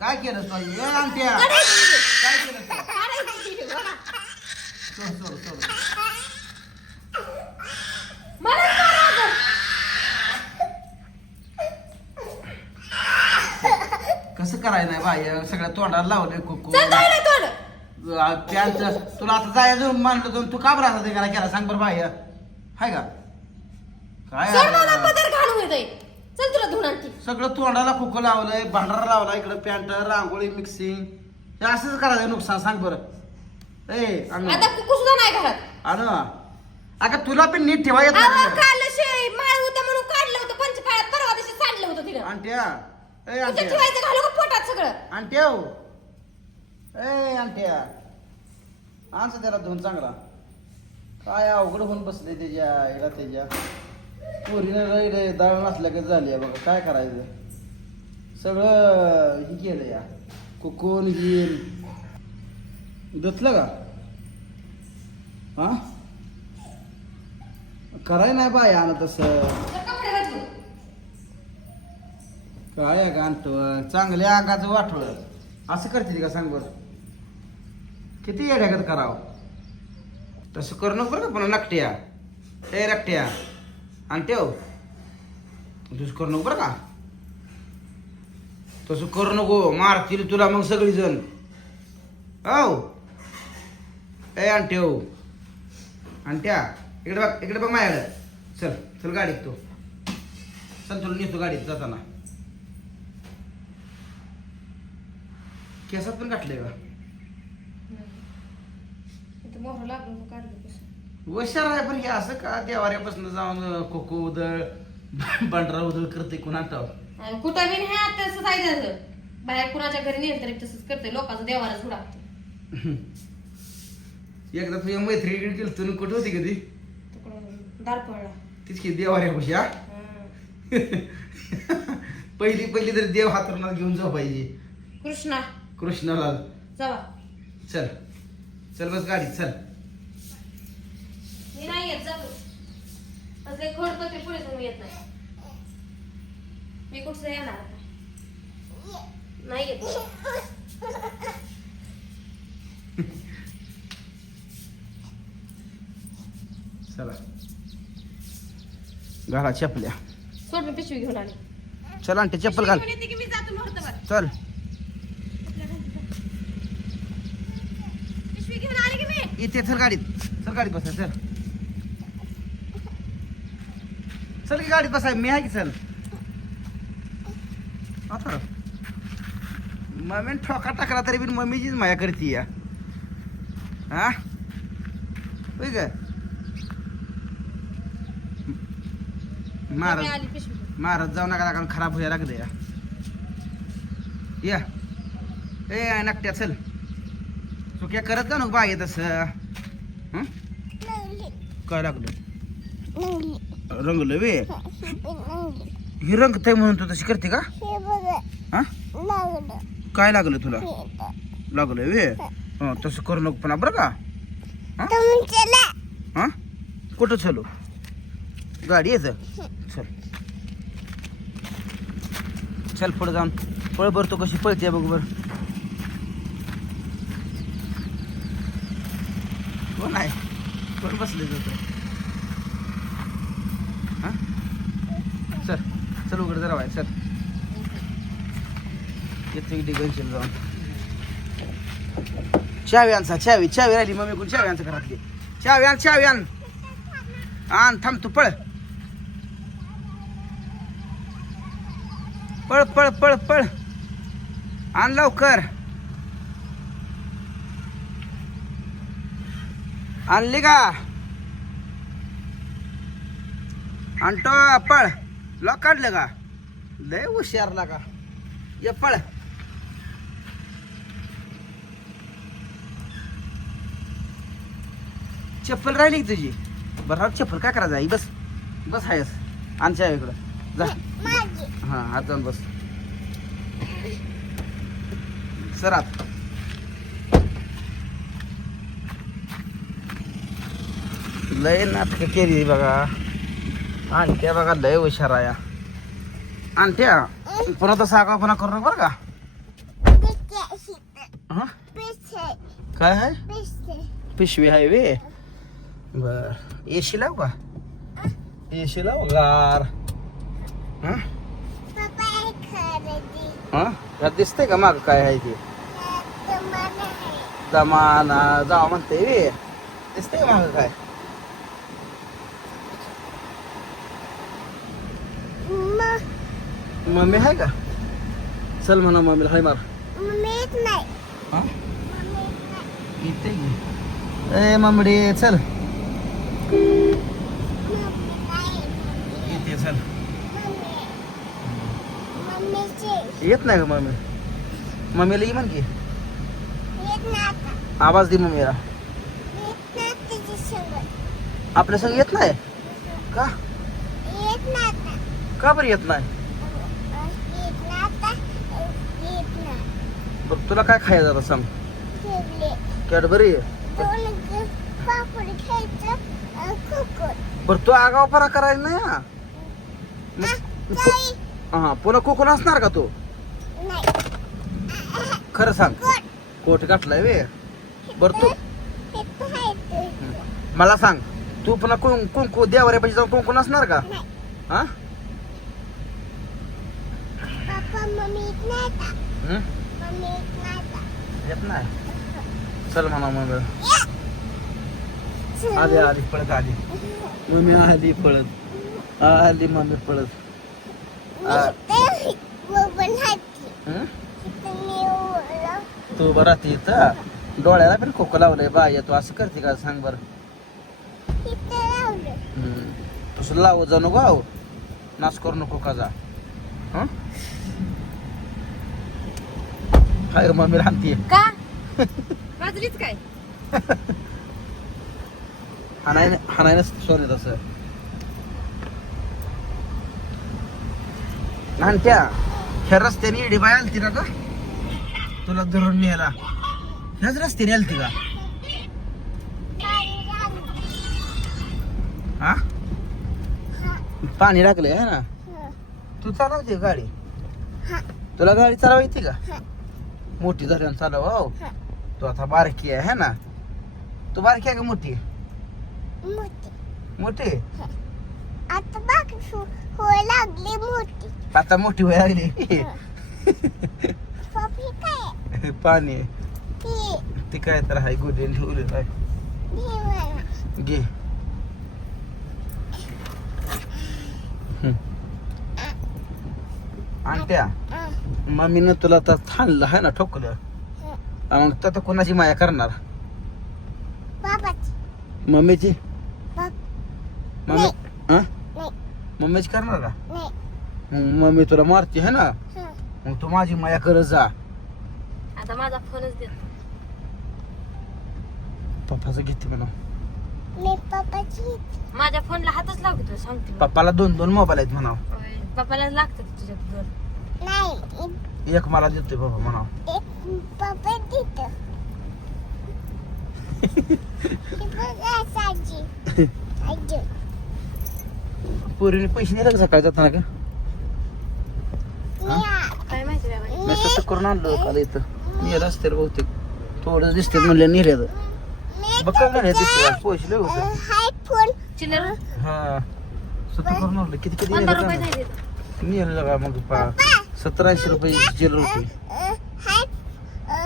काय केलं ए आणत्या काढायची काय केलं? काढायची बघा. सोड. कसं करायचं नाही बाय सगळ्या तोंडाला लावलंय कुकू चल. त्यांचं तुला आता जायचं म्हणलं तर तू का बरं असं ते करायला केला सांग बरं बाय हाय का काय आहे? चल तुला धुवून आणते. सगळं तोंडाला कुकू लावलंय भांडारा लावला इकडं पॅन्ट रांगोळी मिक्सिंग हे असंच करायचं नुकसान सांग बरं. ए अनु आता कुकू सुद्धा नाही घरात. अनु अगं तुला पण नीट ठेवा येत अहो, नाही काल शे- माळ होतं म्हणून काढलं होतं पंचकाळात परवा दिवशी सांडलं होतं तिला. आणट्या ए तुझ्या आणट्या ठेवायचं? घालू का पोटात सगळं? आणट्या हो. ए आणट्या आणचं त्याला धुवून चांगला. काय अवघड होऊन बसले त्याच्या आईला त्याच्या. पोरीनं दळ नसल्या का झाली आहे बघा. काय करायचं? सगळं हे केलं या. कुकून घेईन धुतलं का? हा? कराय नाही बाय आण तसं. तर कपडे घातले. काय आहे गांठव? चांगल्या अंगाचं वाटोळ असं करते का सांग बरं? किती येड्यागत करावं? तसं करू नको बरं का पुन्हा नकट्या? ए रकट्या. आणि ठेव. तसं करू नको बरं का? तसं करू नको. मारतील तुला मग सगळी जण हो ए आणि ठेव. आणि त्या इकडे बघ इकडे बघ माझ्याकडे. चल चल गाडीत तू. चल तुला नेतो गाडीत जाताना. केसात पण काटलंय का? मोहर लागून काढलं वशार आहे पण हे असं का देवाऱ्यापासून जाऊन खोको उदळ पांढरा उदळ करते कुणा ठाव आणि कुठं बी नाही आता तसंच आहे त्याचं. बाहेर कुणाच्या घरी नेलं तरी तसंच करते लोकांचं देवाला सुडाकते एकदा तुझ्या मैत्रिणीकडे गेलो तुम्ही कुठं होती कधी? तिकडं दार पडला तीच की देवाऱ्यापाशी हा? पहिली पहिली तरी देव हातरुणात घेऊन जाऊ पाहिजे. कृष्णा. कृष्णाला. जावा. चल. चल बस गाडीत चल. मी नाही येत जातो असले पुढे तुम्ही येत नाही. मी कुठचं येणार. नाही येत. चला. घाला चपल्या. सोड मी पिशवी घेऊन आली. चल आणते चप्पल घाल. पिशवी घेऊन येते की मी जातो चल. पिशवी घेऊन आली की मी? इथे चल गाडीत. चल गाडीत बसा चल. चल की गाडीत बसाय मी आहे की चल? आता? मम्मी ठोका टाकला तरी बिन मम्मीचीच माया करते या. हा? ग महाराज मी आली पिशवी. घेऊन. महाराज जाऊ नका कारण खराब व्हायला लागले या. या. ए नकट्या चल. चुक्या करत का नको बागे तसं. हं? काय लागलं? रंगलं वे? ही रंगतय म्हणून तू तशी करते का? हा काय लागलं तुला? लागलं वे? हं, तसं करू नको पण बरं का? हा? कुठं चलो? गाडी येत चल. चल पुढे जाऊन. पळ बर तू कशी पळते बघ बर. कोण आहे? कोण बसले जात चल उघड जरा बाहेर चल. येतो इथे गंशील जाऊन. चावी आणसा चावी चावी राहिली मम्मी कोण चावी आणसा घरातली? चावी आण चावी आण. आण थांब तू पळ. पळ पळ पळ पळ. आण लवकर. आणली का? आणतो पळ. लॉक काढलं का? लय हुशारला का? ये पळ. चप्पल राहिली की तुझी? बरं चप्पल काय करायचं आई? बस. बस आहेस आमच्या इकडं. जा. हा हात जाऊन बस. सरात लय नाटक केली बघा. आणत्या बघा लय हुशार आहे. आणत्या पुन्हा तसा आगावपणा करू नका बरं का? हा? काय आहे? पिशवी आहे वे. बर. एशी लाव का? एशी लाव? गार हा? हा? यात दिसतंय का माग काय आहे ते? दमाना जाव म्हणते वे. दिसतंय का माग काय? मम्मी आहे का? चल म्हणा मम्मीला हाय मार. ए मम्मी चल. इथे चल. येत. नाही का मम्मी? मम्मीला ये म्हण की. आवाज दे मम्मीला. आपल्या संग येत नाही? का? का बरं येत नाही? बरं तुला काय खायचं आता सांग. कॅडबरी बरं तू आगावपणा करायला नाही हा? हा पुन्हा कोकण असणार का तू? नाही खरं सांग. कोट गाठलाय वे बरं तू मला सांग. तू पुन्हा कुं कुंकू देवाऱ्या पाहिजे जाऊन कुंकू असणार का? हा पप्पा मम्मी येत नाही का हं? मम्मी येत नाही का येत नाही. चल म्हणा मग. आली आली पळत आली मम्मी आली पळत. आली मम्मी पळत. आ. तू बरं ती इथं? डोळ्याला पण खोकं लावलंय बाय तू असं करते का? सांग बरं. तसं लावू जाऊ नको आहो. नाश करू नको का जा. हं? काय मम्मी राहते का? वाजलीच काय? हाणाय हाणाय नसतं सॉरी तसं नानट्या ह्या रस्त्याने इडी बाय आलती ना का तुला धरून न्यायला. ह्याच रस्त्याने आलती का. हा? पाणी टाकलंय है ना? तू चालवते गाडी? तुला गाडी चालवा येते का मोठी धरण चालव हो. हा. तू आता बारकी आहे है ना? तू बारकी आहे का मोठी? मोठी. मोठी? आता बाकी होय लागली मोठी. आता मोठी व्हायला लागली. हा. काय? पाणी ती. ती काय तर आहे गुढी ठेवलेलं आहे. घे. आणत्या आ, मम्मीनं तुला तर थांबलं आहे ना ठोकलं. हा. मग तर कोणाची माया करणार? बाबाची. मम्मीची? मम्मी हा? नाही. मम्मीची करणार का? नाही. मग मम्मी तुला मारते है ना? हा. मग तू माझी माया करत जा. आता माझा फोनच देत पप्पाचं घेते म्हणा. मी पप्पाची माझ्या फोनला हातच लागतो सांगते मी. पप्पाला दोन दोन मोबाईल आहेत म्हणा होय, पप्पाला लागतात तुझ्यात दोन. एक मला देतोय बाबा म्हणा पोरीने पैसे नाही का सकाळी जाताना का? काय माहिती बाबा? मी स्वतः करून आणलो काल इथं. नेलं असतील बहुतेक. थोडं दिसते म्हणले नेल्याचं मी बघ काय नाही दिसते पैसे लय होते. चिल्लर? हा. स्वतः करून आणलं किती किती पंधरा नेलं रुपये? नाही देत. नेलं का मग पा. सतराशे रुपये जेल होती